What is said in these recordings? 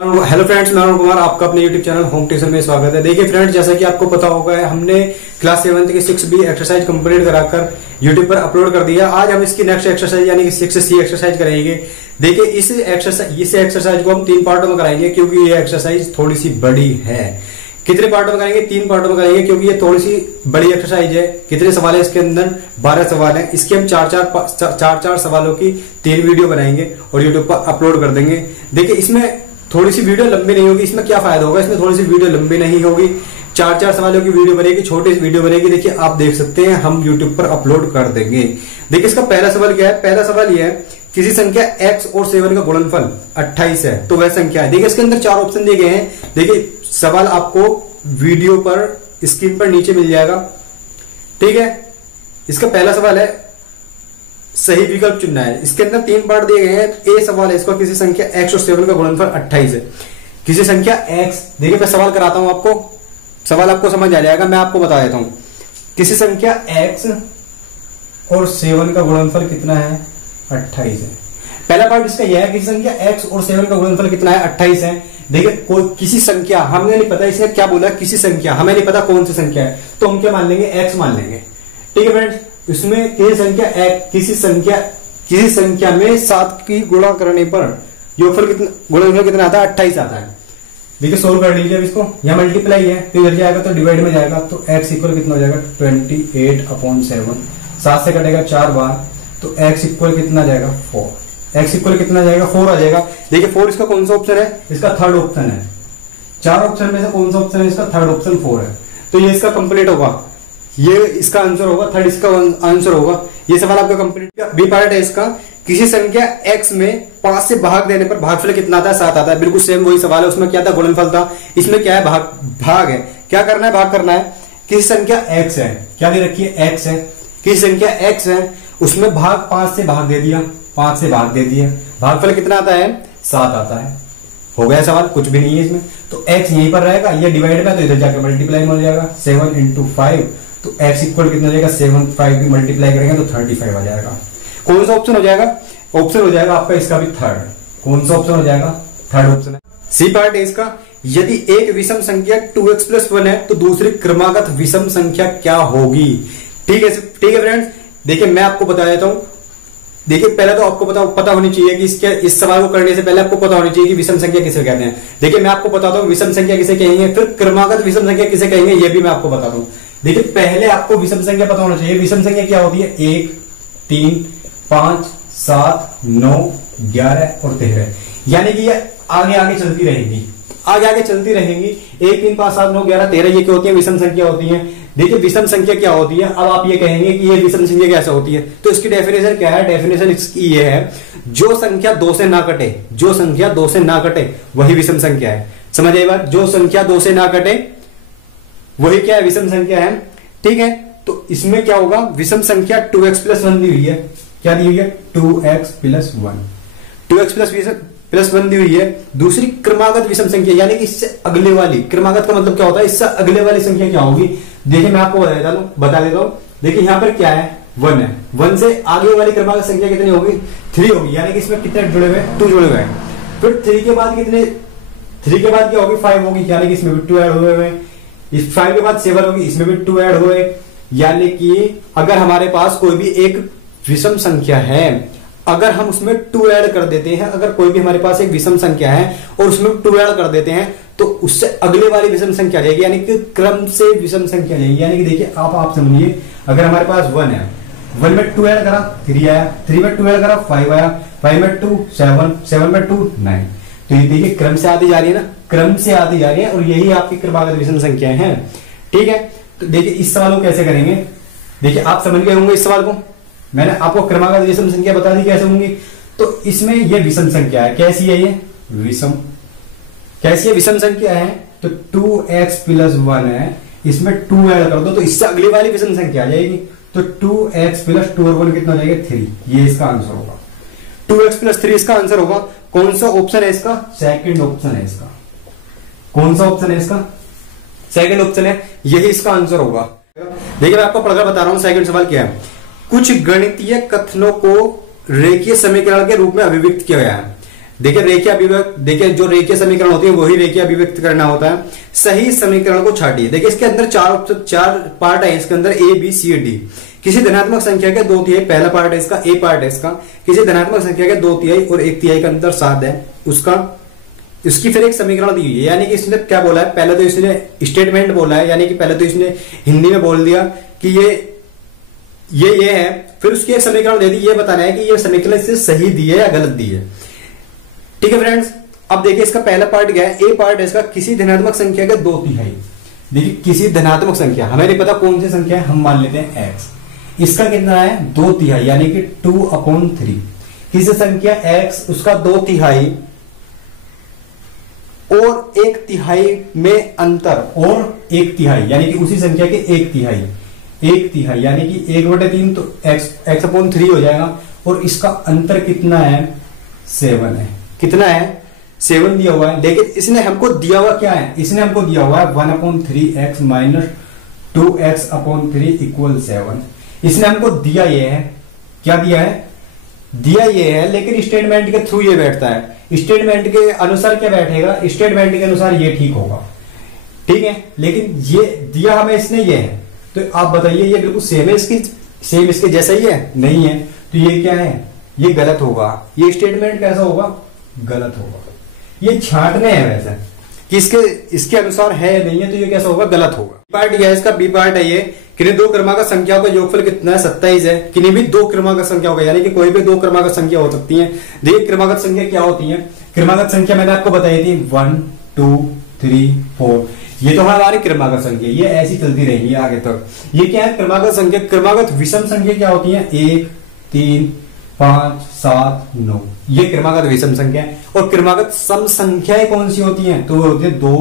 Hello friends, मैं अरुण कुमार, आपका अपने यूट्यूब चैनल होम ट्यूशन में स्वागत है। देखिए फ्रेंड्स, जैसा कि आपको पता होगा, हमने क्लास 7 की 6B एक्सरसाइज कंप्लीट कराकर यूट्यूब पर अपलोड कर दिया। आज हम इसकी नेक्स्ट एक्सरसाइज यानी कि 6C एक्सरसाइज करेंगे। देखिए इस एक्सरसाइज को हम 3 पार्टों में कराएंगे क्योंकि ये एक्सरसाइज थोड़ी सी बड़ी है। कितने पार्टों में करेंगे? 3 पार्टों में करेंगे क्योंकि ये थोड़ी सी बड़ी एक्सरसाइज है। कितने सवाल है इसके अंदर? 12 सवाल है। इसके हम चार सवालों की 3 वीडियो बनाएंगे और यूट्यूब पर अपलोड कर देंगे। देखिए इसमें थोड़ी सी वीडियो लंबी नहीं होगी। इसमें क्या फायदा होगा? इसमें थोड़ी सी वीडियो लंबी नहीं होगी, 4 सवालों की वीडियो बनेगी, छोटी वीडियो बनेगी। देखिए आप देख सकते हैं, हम यूट्यूब पर अपलोड कर देंगे। देखिए इसका पहला सवाल क्या है? पहला सवाल यह है, किसी संख्या x और 7 का गुणनफल 28 है तो वह संख्या है। देखिए इसके अंदर 4 ऑप्शन दिए गए हैं। देखिए सवाल आपको वीडियो पर स्क्रीन पर नीचे मिल जाएगा, ठीक है। इसका पहला सवाल है, सही विकल्प चुनना है। इसके अंदर 3 पार्ट दिए गए हैं। ए सवाल है इसका, किसी संख्या x और 7 का गुणनफल 28 है। किसी संख्या x, देखिए मैं सवाल कराता हूं आपको, सवाल आपको समझ आ जाएगा। मैं आपको बता देता हूं, किसी संख्या x और 7 का गुणनफल कितना है? 28 है। पहला पार्ट इसका यह है, किसी संख्या x और 7 का गुणनफल कितना है? 28 है। देखिए कोई किसी संख्या, हमें नहीं पता इसने क्या बोला, किसी संख्या, हमें नहीं पता कौन सी संख्या है, तो हम क्या मान लेंगे? x मान लेंगे, ठीक है फ्रेंड्स। इसमें किसी संख्या में 7 की गुणा करने पर योगफल कितना आता है? 28 आता है। देखिए सोल्व कर लीजिए इसको। यहां मल्टीप्लाई है तो इधर जाएगा तो डिवाइड में जाएगा, तो x इक्वल कितना हो जाएगा? 28/7। 7 से कटेगा 4 बार, तो x इक्वल कितना जाएगा? 4। x इक्वल कितना जाएगा? 4 आ जाएगा। देखिए 4 इसका कौन सा ऑप्शन है? इसका थर्ड ऑप्शन है। 4 ऑप्शन में से कौन सा ऑप्शन है? इसका थर्ड ऑप्शन 4 है। तो ये इसका कंप्लीट होगा, ये इसका आंसर होगा, थर्ड इसका आंसर होगा। ये सवाल आपका कंप्लीट। बी पार्ट है इसका, किसी संख्या x में 5 से भाग देने पर भागफल कितना आता है? 7 आता है। बिल्कुल सेम वही सवाल है, उसमें क्या था? गुणनफल था। इसमें क्या है? भाग है। क्या करना है? भाग करना है। किसी संख्या x है, क्या दे रखी है? x है। किसी संख्या x है, उसमें भाग 5 से भाग दे दिया, 5 से भाग दे दिया, भागफल कितना आता है? 7 आता है। हो गया सवाल, कुछ भी नहीं है इसमें। तो x यहीं पर रहेगा, ये डिवाइड में तो इधर जाकर मल्टीप्लाई में हो जाएगा। 7 × 5, तो x इक्वल कितना हो जाएगा? 7 5 की मल्टीप्लाई करेंगे तो 35 आ जाएगा। कौन सा ऑप्शन हो जाएगा? ऑप्शन हो जाएगा आपका इसका भी थर्ड। कौन सा ऑप्शन हो जाएगा? थर्ड ऑप्शन है। सी पार्ट है इसका, यदि एक विषम संख्या 2x + 1 है तो दूसरी क्रमागत विषम संख्या क्या होगी? ठीक है फ्रेंड्स। देखिए मैं आपको बता देता हूं। देखिए पहले तो आपको पता होनी चाहिए कि इस सवाल को करने से पहले आपको पता होनी चाहिए कि विषम संख्या किसे कहते हैं। देखिए मैं आपको बताता हूं विषम संख्या किसे कहेंगे, फिर क्रमागत विषम संख्या किसे कहेंगे, ये भी मैं आपको बताता हूं। देखिए पहले आपको विषम संख्या पता होना चाहिए। विषम संख्या क्या होती है? 1 3 5 7 9 11 और 13, यानी कि ये आगे आगे चलती रहेंगी, आगे आगे चलती रहेंगी। 1 3 5 7 9 11 13, ये क्या होती है? विषम संख्या होती है। देखिए विषम संख्या क्या होती है? अब आप ये कहेंगे कि ये विषम संख्या कैसे होती है, तो इसकी डेफिनेशन क्या है? डेफिनेशन इसकी ये है, जो संख्या 2 से ना कटे, जो संख्या 2 से ना कटे वही विषम संख्या है। समझ आई बात? जो संख्या 2 से ना कटे वही क्या है? विषम संख्या है, ठीक है। तो इसमें क्या होगा? विषम संख्या 2x + 1 दी हुई है। क्या दी हुई है? 2x + 1, 2x + 1 दी हुई है। दूसरी क्रमागत विषम संख्या, यानी कि इससे अगले वाली, क्रमागत का मतलब क्या होता है? इससे अगले वाली संख्या क्या होगी? देखिए मैं आपको बता देता हूं। देखिए यहां पर क्या है? 1 है। 1 से आगे वाली क्रमागत संख्या कितनी होगी? 3 होगी, यानी कि इसमें कितने जुड़े हुए हैं? 2 जुड़े हुए हैं। फिर 3 के बाद कितने? 3 के बाद क्या होगी? 5 होगी, यानी कि इसमें भी 2 ऐड हुए हुए हैं। इस 5 के बाद 7 होगी, इसमें भी 2 ऐड हुए। यानी कि अगर हमारे पास कोई भी एक विषम संख्या है, अगर हम उसमें 2 ऐड कर देते हैं, अगर कोई भी हमारे पास एक विषम संख्या है और उसमें 2 ऐड कर देते हैं, तो उससे अगले वाली विषम संख्या आ जाएगी, यानी कि क्रम से विषम संख्या आ जाएगी। यानी कि देखिए आप समझिए, अगर हमारे पास 1 है, 1 में 2 ऐड करा 3 आया, 3 में 2 ऐड करा 5 आया, 5 में 2 7, 7 में 2 9। तो ये देखिए क्रम से आती जा रही है ना, क्रम से आती जा रही है, और यही आपकी क्रमागत विषम संख्या है, ठीक है। तो देखिए इस सवाल को कैसे करेंगे? देखिए आप समझ गए होंगे इस सवाल को, मैंने आपको क्रमागत विषम संख्या बता दी कैसे होंगी। तो इसमें ये विषम संख्या है, कैसी है ये? विषम। कैसी है? विषम संख्या है। तो 2x + 1 है, इसमें 2 ऐड कर दो तो इससे अगली वाली विषम संख्या आ जाएगी। तो 2x + 2 और 1 कितना हो जाएगा? 3। ये इसका आंसर होगा। 2x + 3 इसका आंसर होगा। कौन सा ऑप्शन है इसका? सेकंड ऑप्शन है इसका। कौन सा ऑप्शन है इसका? सेकंड ऑप्शन है, यही इसका आंसर होगा। देखिए मैं आपको पढ़कर बता रहा हूं, सेकंड सवाल क्या है। कुछ गणितीय कथनों को रेखीय समीकरण के रूप में अभिव्यक्त किया गया है। देखिए रेखीय अभिव्यक्त, देखिए जो रेखीय समीकरण होती है वही रेखीय अभिव्यक्त करना होता है। सही समीकरण को छाटिए। देखिए इसके अंदर चार पार्ट है, इसके अंदर ए बी सी डी। किसी धनात्मक संख्या के 2/3, पहला पार्ट है इसका, ए पार्ट है इसका। किसी धनात्मक संख्या के 2/3 और 1/3 का अंतर 7 है उसका, इसकी फिर एक समीकरण दी हुई है। यानी कि इसने क्या बोला है, पहले तो इसने स्टेटमेंट बोला है, यानी कि पहले तो इसने हिंदी में बोल दिया कि ये है, फिर उसकी एक समीकरण दे दी, ये बताना है कि ये समीकरण इससे सही दी है या गलत दी है। ठीक है फ्रेंड्स, अब देखिए इसका पहला पार्ट क्या है, ए पार्ट है इसका, किसी धनात्मक संख्या के 2/3। देखिए किसी धनात्मक संख्या, हमें नहीं पता कौन सी संख्या है, हम मान लेते हैं x। इसका कितना है 2/3 यानी कि 2/3। किसी संख्या x उसका 2/3 और 1/3 में अंतर, और 1/3 यानी कि उसी संख्या के 1/3 यानी कि 1/3 तो x/3 हो जाएगा। और इसका अंतर कितना है 7 है। कितना है 7 दिया हुआ है। लेकिन इसने हमको दिया हुआ क्या है, इसने हमको दिया हुआ है 1/3x माइनस 2x/3 इक्वल 7। इसने हमको दिया ये है, क्या दिया है, दिया ये है। लेकिन स्टेटमेंट के थ्रू ये बैठता है, स्टेटमेंट के अनुसार क्या बैठेगा, स्टेटमेंट के अनुसार ये ठीक होगा। ठीक है, लेकिन ये दिया हमें इसने ये है, तो आप बताइए ये बिल्कुल सेम है, सेम इसके जैसा ही है, नहीं है, तो ये क्या है, ये गलत होगा। ये स्टेटमेंट कैसा होगा, गलत होगा। ये छांटने हैं वैसे कि इसके अनुसार है या नहीं है, तो ये कैसा होगा, गलत होगा। पार्ट यह है इसका, बी पार्ट है ये, किन्हीं दो क्रमागत संख्याओं का योगफल कितना है 27 है। किन्हीं भी दो क्रमागत संख्या होगा, यानी कि कोई भी दो क्रमागत संख्या हो सकती है। देखिए क्रमागत संख्या क्या होती है, क्रमागत संख्या मैंने आपको बताई थी 1 2 3 4, ये तो हमारी क्रमागत संख्या, ये ऐसी चलती रहेंगी आगे तक। ये क्या है क्रमागत संख्या। क्रमागत विषम संख्या क्या होती है, 1 3 5 7 9, ये क्रमागत विषम संख्या है। और क्रमागत सम संख्याएं कौन सी होती हैं, तो वो होती है 2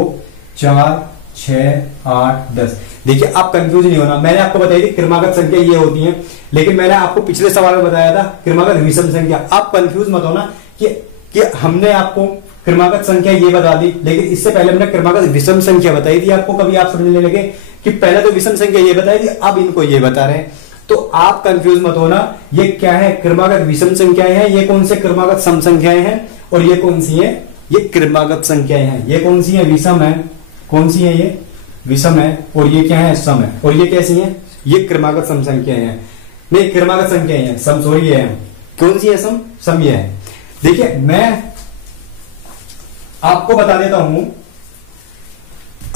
4 6 8 10। देखिए आप कंफ्यूज नहीं होना, मैंने आपको बताई थी क्रमागत संख्या ये होती है, लेकिन मैंने आपको पिछले सवाल में बताया था क्रमागत विषम संख्या। आप कंफ्यूज मत होना कि हमने आपको क्रमागत संख्या ये बता दी, लेकिन इससे पहले हमने क्रमागत विषम संख्या बताई थी आपको। कभी आप समझने लगे कि पहले तो विषम संख्या ये बताई थी, अब इनको ये बता रहे हैं, तो आप कंफ्यूज मत होना। ये क्या है, क्रमागत विषम संख्याएं हैं, ये कौन से क्रमागत सम संख्याएं हैं, और ये कौन सी है, ये क्रमागत संख्याएं हैं। ये कौन सी है, विषम है। कौन सी है, ये विषम है। और ये क्या है, सम है। और ये कैसी है, ये क्रमागत सम संख्याएं हैं, नहीं क्रमागत संख्याएं हैं, सम सॉरी है। कौन सी है, सम ये है। देखिए मैं आपको बता देता हूं।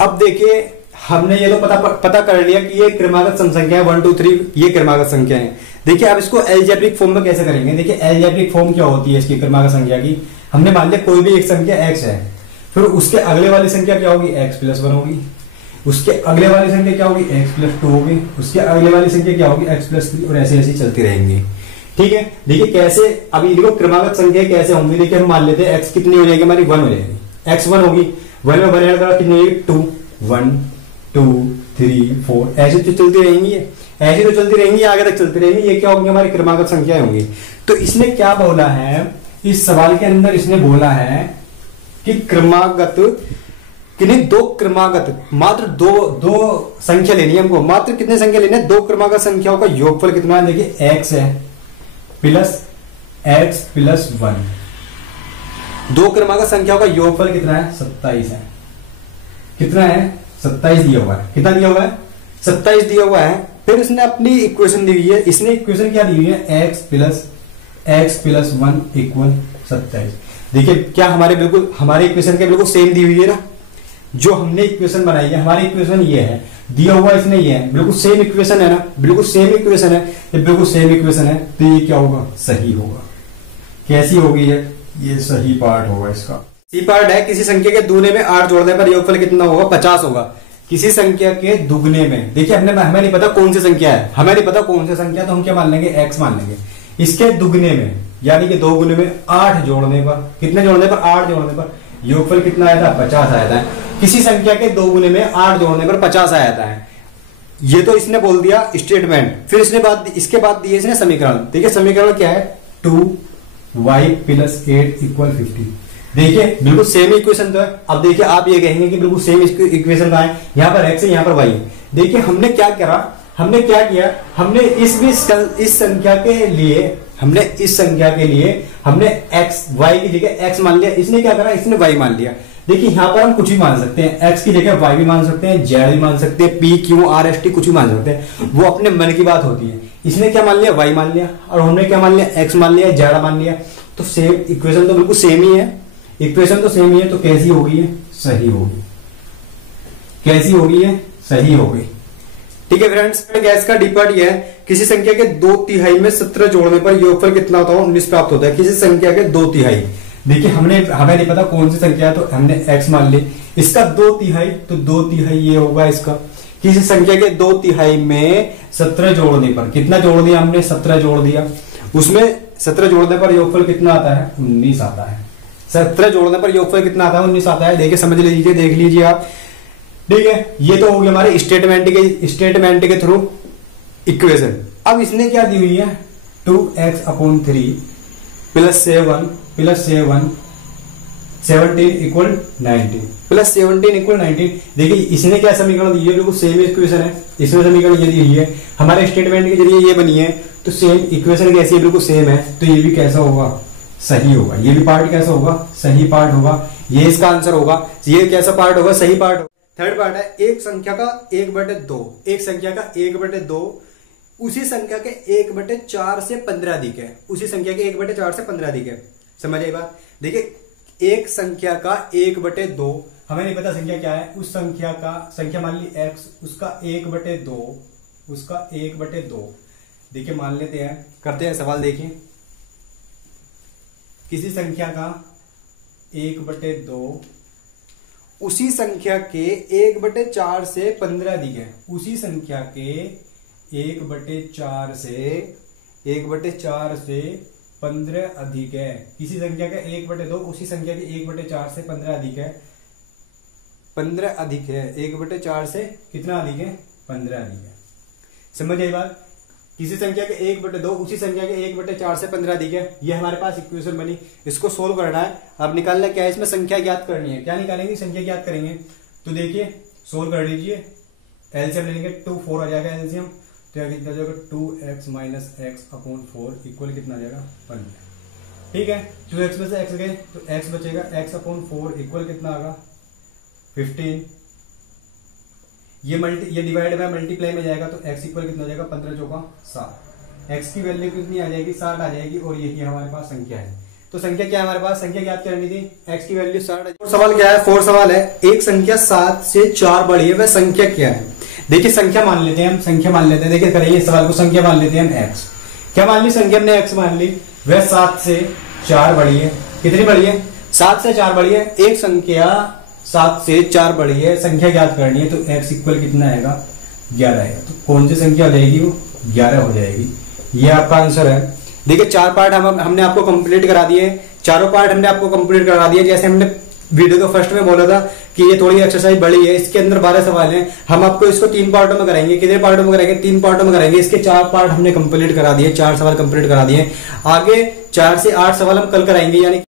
अब देखिए हमने ये तो पता कर लिया कि ये क्रमागत सम संख्या है 1 2 3, ये क्रमागत संख्या है। देखिए अब इसको एल्जेब्रिक फॉर्म में कैसे करेंगे। देखिए एल्जेब्रिक फॉर्म क्या होती है इसकी क्रमागत संख्या की। हमने मान लिया कोई भी एक संख्या x है, फिर उसके अगले वाली संख्या क्या होगी, x+1 होगी। उसके अगले वाली संख्या क्या होगी, x+2 होगी। उसके अगले वाली संख्या क्या होगी, x+3, और ऐसे ऐसे चलती रहेंगी। ठीक है, देखिए कैसे, अभी देखो क्रमागत संख्या कैसे होंगी। देखिए हम मान लेते हैं x कितनी हो जाएगी हमारी, 1 हो जाएगी, x1 होगी। 1 में 1 ऐड करा कितनी होगी, 2 1 2 3 4, ऐसे तो चलती रहेंगी, ऐसे तो चलती रहेंगी, आगे तक चलती रहेंगी। ये क्या होंगी, हमारी क्रमागत संख्याएं होंगी। तो इसने क्या बोला है, इस सवाल के अंदर इसने बोला है कि क्रमागत किन्हीं दो क्रमागत, मात्र दो संख्या लेनी है हमको। मात्र कितने संख्या लेनी है, दो क्रमागत संख्याओं का योगफल कितना है। देखिए x है प्लस x+1, दो क्रमागत संख्याओं का योगफल कितना है, 27 है। कितना है, 27 दिया हुआ है। कितना दिया हुआ है, 27 दिया हुआ है। फिर इसने अपनी इक्वेशन दी हुई है। इसने इक्वेशन क्या दी हुई है, x+1 इक्वल 27। देखिए क्या हमारे इक्वेशन के बिल्कुल सेम दी हुई है ना, जो हमने इक्वेशन बनाई है। हमारी इक्वेशन ये है, दिया हुआ इसने ये है, बिल्कुल सेम इक्वेशन है ना, बिल्कुल सेम इक्वेशन है। ये बिल्कुल सेम इक्वेशन है, तो ये क्या होगा, सही होगा। कैसी होगी ये सही पार्ट होगा इसका। सी पार्ट है, किसी संख्या के दुगने में 8 जोड़ने पर योगफल कितना होगा, 50 होगा। किसी संख्या के दुगने में, देखिए हमें नहीं पता कौन सी संख्या है, हमें नहीं पता कौन सी संख्या, तो हम क्या मान लेंगे, x मान लेंगे। इसके दुगने में यानी कि 2 गुने में 8 जोड़ने पर, कितने जोड़ने पर, 8 जोड़ने पर योगफल कितना आया था, 50 आया था। किसी संख्या के 2 गुने में 8 जोड़ने पर 50 आया था। ये तो इसने बोल दिया स्टेटमेंट। फिर इसके बाद दिए इसने समीकरण। देखिए समीकरण क्या है, 2y + 8 = 50। देखिए बिल्कुल सेम इक्वेशन तो है। अब देखिए आप ये कहेंगे कि बिल्कुल सेम इक्वेशन का है, यहाँ पर x है, यहाँ पर y है। देखिए हमने क्या किया, हमने इस संख्या के लिए हमने इस संख्या के लिए हमने x y की जगह x मान लिया, इसने क्या करा, इसने y मान लिया। देखिए यहाँ पर हम कुछ भी मान सकते हैं, x की जगह y भी मान सकते हैं, z भी मान सकते हैं, p q r s t कुछ भी मान सकते हैं, वो अपने मन की बात होती है। इसने क्या मान लिया, y मान लिया, और हमने क्या मान लिया, x मान लिया, z मान लिया। तो सेम इक्वेशन तो बिल्कुल सेम ही है, इक्वेशन तो सेम ही है, तो कैसी होगी है, सही होगी। कैसी होगी है, सही होगी। ठीक है फ्रेंड्स, गैस का डी पार्ट ये है, किसी संख्या के 2/3 में 17 जोड़ने पर योगफल कितना होता है, 19 प्राप्त होता है। किसी संख्या के 2/3, देखिए हमें नहीं पता कौन सी संख्या है, तो हमने x मान ली, इसका 2/3, तो 2/3 ये होगा इसका। किसी संख्या के 2/3 में 17 जोड़ने पर, कितना जोड़ दिया हमने, 17 जोड़ दिया, उसमें 17 जोड़ने पर योगफल कितना आता है, 19 आता है। 17 जोड़ने पर योगफल कितना आता है, 19 आता है। देखिए समझ लीजिए, देख लीजिए आप। ठीक है, ये तो हो गया हमारे स्टेटमेंट के थ्रू इक्वेशन। अब इसने क्या दी हुई है, 2x/3 plus 17 equal 19 plus 17 equal 19। देखिए इसने क्या समीकरण दी है, बिल्कुल सेम इक्वेशन है, इसमें समीकरण ये दी हुई है, हमारे स्टेटमेंट के जरिए ये बनी है, तो सेम इक्वेशन कैसी है, बिल्कुल सेम है, तो ये भी कैसा होगा, सही होगा। ये भी पार्ट कैसा होगा, सही पार्ट होगा। ये इसका आंसर होगा, ये कैसा पार्ट होगा, सही पार्ट होगा। थर्ड पार्ट है, एक संख्या का 1/2, एक संख्या का 1/2 उसी संख्या के 1/4 से 15 अधिक है, उसी संख्या के 1/4 से 15 अधिक है। समझ आई बात। देखिए एक संख्या का 1/2, हमें नहीं पता संख्या क्या है, उस संख्या मान ली x, उसका 1/2, देखिए मान लेते हैं, करते हैं सवाल। देखिए किसी संख्या का 1/2 उसी संख्या के 1/4 से 15 अधिक है, उसी संख्या के 1/4 से 15 अधिक है। किसी संख्या का 1/2 उसी संख्या के 1/4 से 15 अधिक है, 15 अधिक है, 1/4 से कितना अधिक है, 15 अधिक है। समझ आई बात। किसी संख्या के 1/2 उसी संख्या के 1/4 से 15 अधिक है, ये हमारे पास इक्वेशन बनी। इसको सोल्व करना है, अब निकालना क्या है, इसमें संख्या ज्ञात करनी है। क्या निकालेंगे, संख्या ज्ञात करेंगे। तो देखिए सोल्व कर लीजिए, एलसीएम लेंगे, 2 4 आ जाएगा एलसीएम, तो कितना जाएगा, 2x - x/4 इक्वल कितना आ जाएगा, 15। ठीक है, 2x में से x गए तो x बचेगा, x/4 इक्वल कितना आएगा, 15। ये डिवाइड में मल्टीप्लाई में जाएगा, तो x इक्वल कितना जाएगा, 15 चौका 7। x की वैल्यू कितनी आ जाएगी, 60 आ जाएगी, और यही हमारे पास संख्या है। तो संख्या क्या है हमारे पास, संख्या ज्ञात करनी थी, x की वैल्यू 60। सवाल क्या है, 4 सवाल है, एक संख्या 7 से 4 बड़ी है, वह संख्या क्या है। देखिए संख्या मान लेते हैं हम, संख्या मान लेते हैं। देखिए करेंगे इस सवाल को, संख्या मान लेते हैं हम x। क्या मान ली, संख्या हमने x मान ली, वह 7 से 4 बड़ी है। कितनी बड़ी है, 7 से 4 बड़ी है। एक संख्या 7 से 4 बड़ी है, संख्या ज्ञात करनी है, तो x इक्वल कितना आएगा, 11 आएगा। तो कौन सी संख्या हो जाएगी, वो 11 हो जाएगी। ये आपका आंसर है। देखिए 4 पार्ट हमने आपको कंप्लीट करा दिए, चारों पार्ट हमने आपको कंप्लीट करा दिए। जैसे हमने वीडियो के फर्स्ट में बोला था कि ये थोड़ी एक्सरसाइज बड़ी है, इसके अंदर 12 सवाल हैं, हम आपको इसको 3 पार्टों में कराएंगे। कितने पार्टों में कराएंगे, 3 पार्टों में कराएंगे। इसके 4 पार्ट हमने कंप्लीट करा दिए, 4 सवाल कंप्लीट करा दिए। आगे 4 से 8 सवाल हम कल कराएंगे, यानी